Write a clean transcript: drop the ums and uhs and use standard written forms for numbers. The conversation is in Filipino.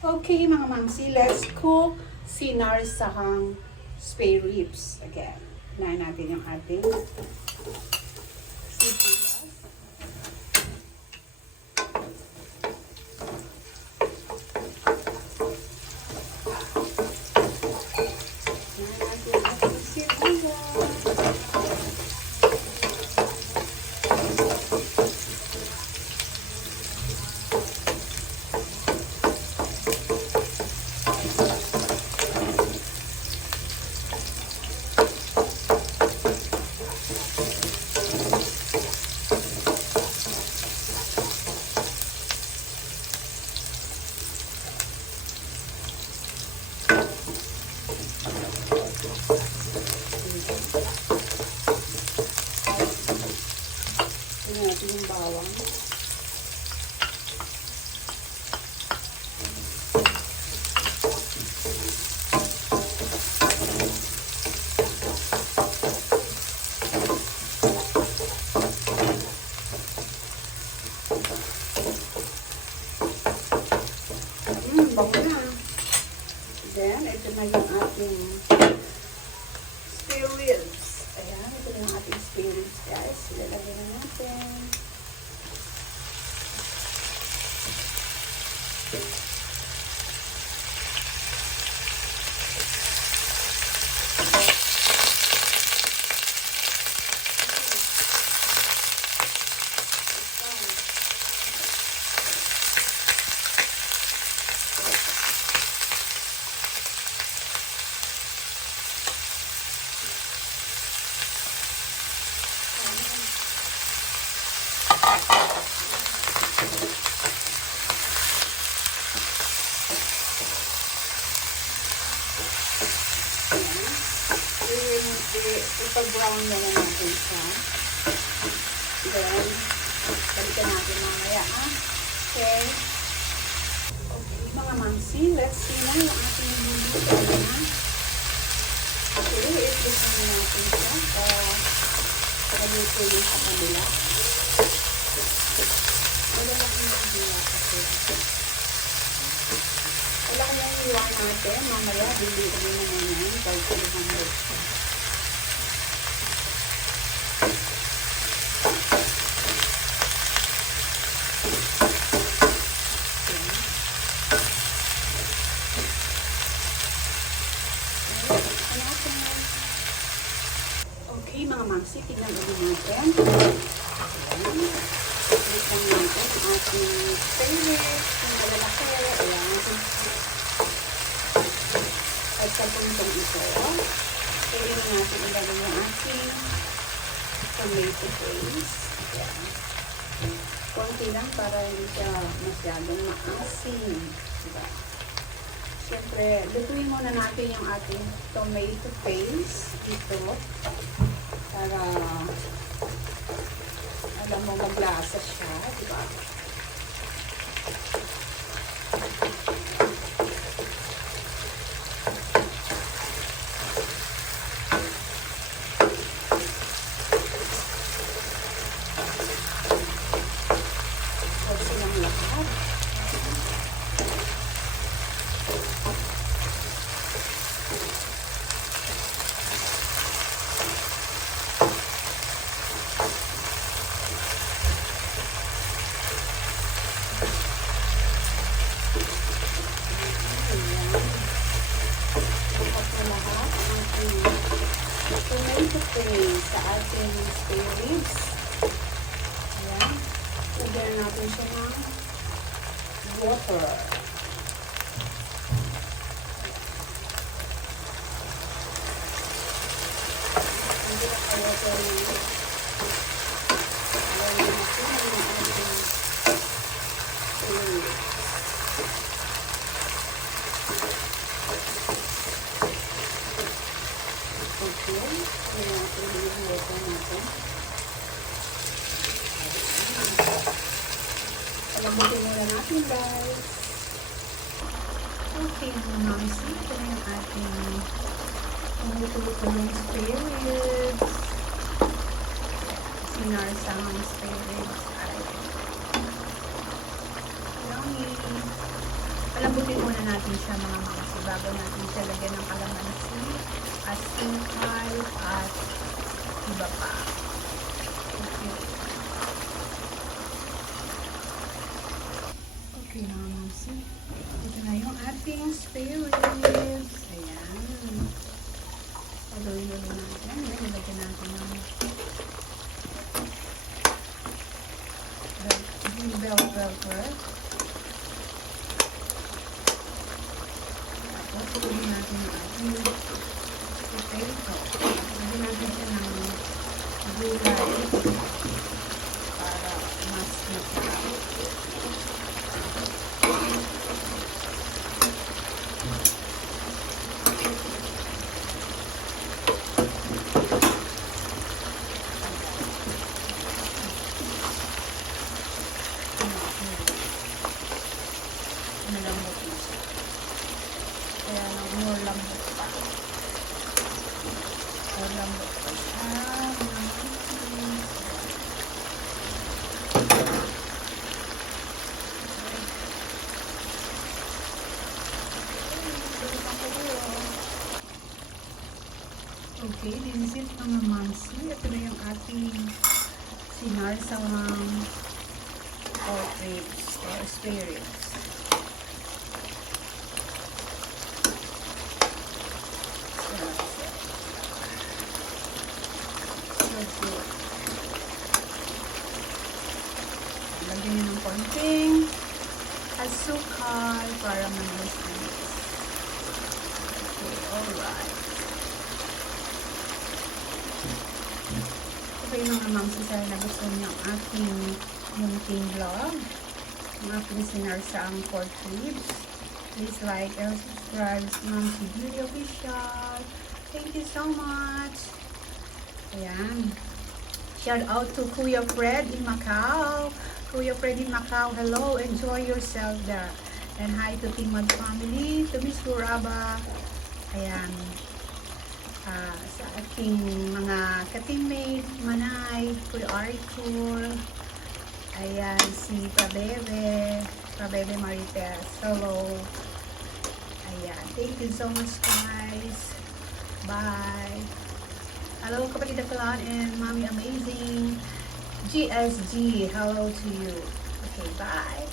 Okay, mga mamsi, let's cook sinarsahang spare ribs again. Unahin natin yung ating sibuyas. Unahin natin yung ating sibuyas. Tingnan natin yung bawang. Bango na. Then, ito na yung ating spare ribs. Ayan, ito na yung ating spare ribs, guys. Ilalagay na natin. Ipag-brown muna natin siya. Then, balikan natin mamaya, ha? Okay. Okay, mga mamsi, let's see na yung ating luluto na. Okay, i-flip na natin siya. Naluto yung sa kabila. Wala lang yung kabila kasi. Wala ko yung iwan natin. Mamaya, bili naman yan. Dahil ko naman siya. Okay, mga mamsi, tignan ulit natin. Ayan. Tignan natin ang ating favorite. Yung malalaki. Ayan. At sa puntong ito, pwede na natin ilagay yung ating tomato paste. Ayan. Konti lang para hindi siya masyadong maasim. Diba? Siyempre, lutuin muna natin yung ating tomato paste dito para alam mo maglasa siya, diba? So, silang lahat. Tomato paste sa ating spare ribs. Ayan. Lagyan natin siya ng water. Hindi na sa water na lagyan natin ang ating spare ribs. Okay, kaya natin yung water natin. Palamutin muna natin, guys. Okay, mga mamsi, ito na yung ating tumutulo-tulong spare ribs. Sinarsahang spare ribs. Yummy! Palambutin muna natin siya mga mamsi bago natin siya lagyan ng kalamansi, asukal, at iba pa. Okay. Okay mga mamsi. Ito na yung ating spare ribs. Ayan. Pagawin ulit natin. Nilagyan natin ng bell pepper. Tapos, pagawin natin yung ating potato. Lagyan natin siya ng gulay para mas masarap. Malambot na siya. Kaya more lambot pa. More lambot pa siya. Okay, this is it mga mamsi. Ito na yung ating sinarsawang pork ribs or spare ribs. So good. Lagyan nyo ng konting asukal para manis-manis. Okay, alright. Okay mga mamsi, sana nagustuhan niyo ang aking munting vlog, ang aking sinarsaang pork ribs. Please like and subscribe to Mamsi Beauty Official. Thank you so much. Ayan. Shout out to Kuya Fred in Macau. Kuya Fred in Macau, hello. Enjoy yourself there. And hi to Team Mad Family, to Miss Kuraba. Ayan. Sa aking mga ka-teammate, Manay, Kuya Arthur. Ayan, si Pabebe Marites. Hello. Ayan, thank you so much guys. Bye. Hello kapatid Akalan and Mommy Amazing. GSG, hello to you. Okay, bye.